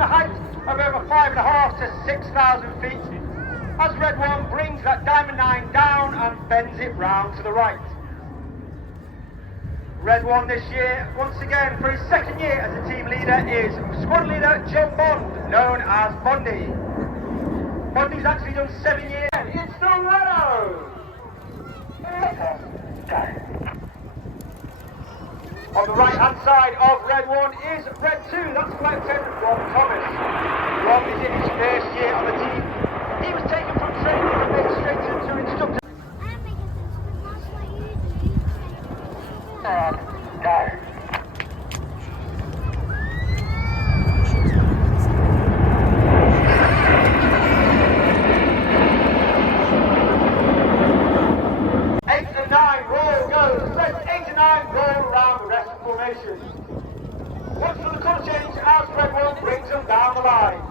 a height of over 5.5 to 6,000 feet, as Red One brings that Diamond 9 down and bends it round to the right. Red One this year, once again, for his second year as a team leader, is squad leader Joe Bond, known as Bondy. Bondy's actually done 7 years. It's the Renault! On the right hand side of Red One is Red 2, that's Flight Attendant Rob Thomas. Rob is in his first year on the team. He was taken from training and made straight into instructor. Go. 8 and 9, roll goes. Red 8 and 9, roll around the rest of the formation. Watch for the colour change as Red One brings them down the line.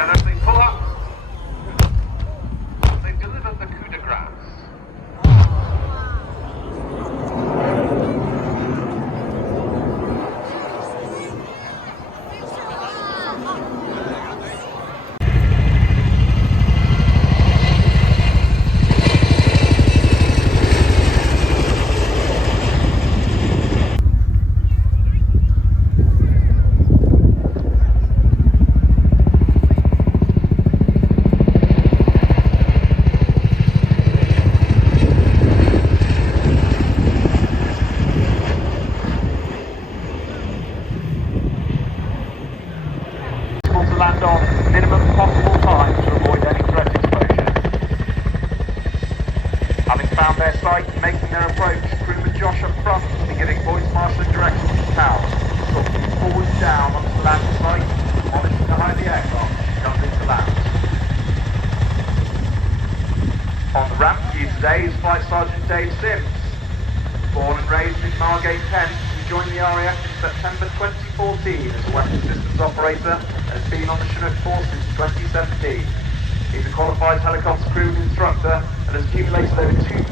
And as they pull up, they've delivered the coup de grace. Land on minimum possible time to avoid any threat exposure. Having found their site and making their approach, crewman Josh up front will be giving voice marshalling directions to tower. So keep forwards down onto the landing site, monitoring the height of the aircraft as she comes into land. On the ramp for you today is Flight Sergeant Dave Sims. Born and raised in Margate, Kent, he joined the RAF in September 2014 as a weapons systems operator and has been on the Chinook Force since 2017. He's a qualified helicopter crew instructor and has accumulated over 2,000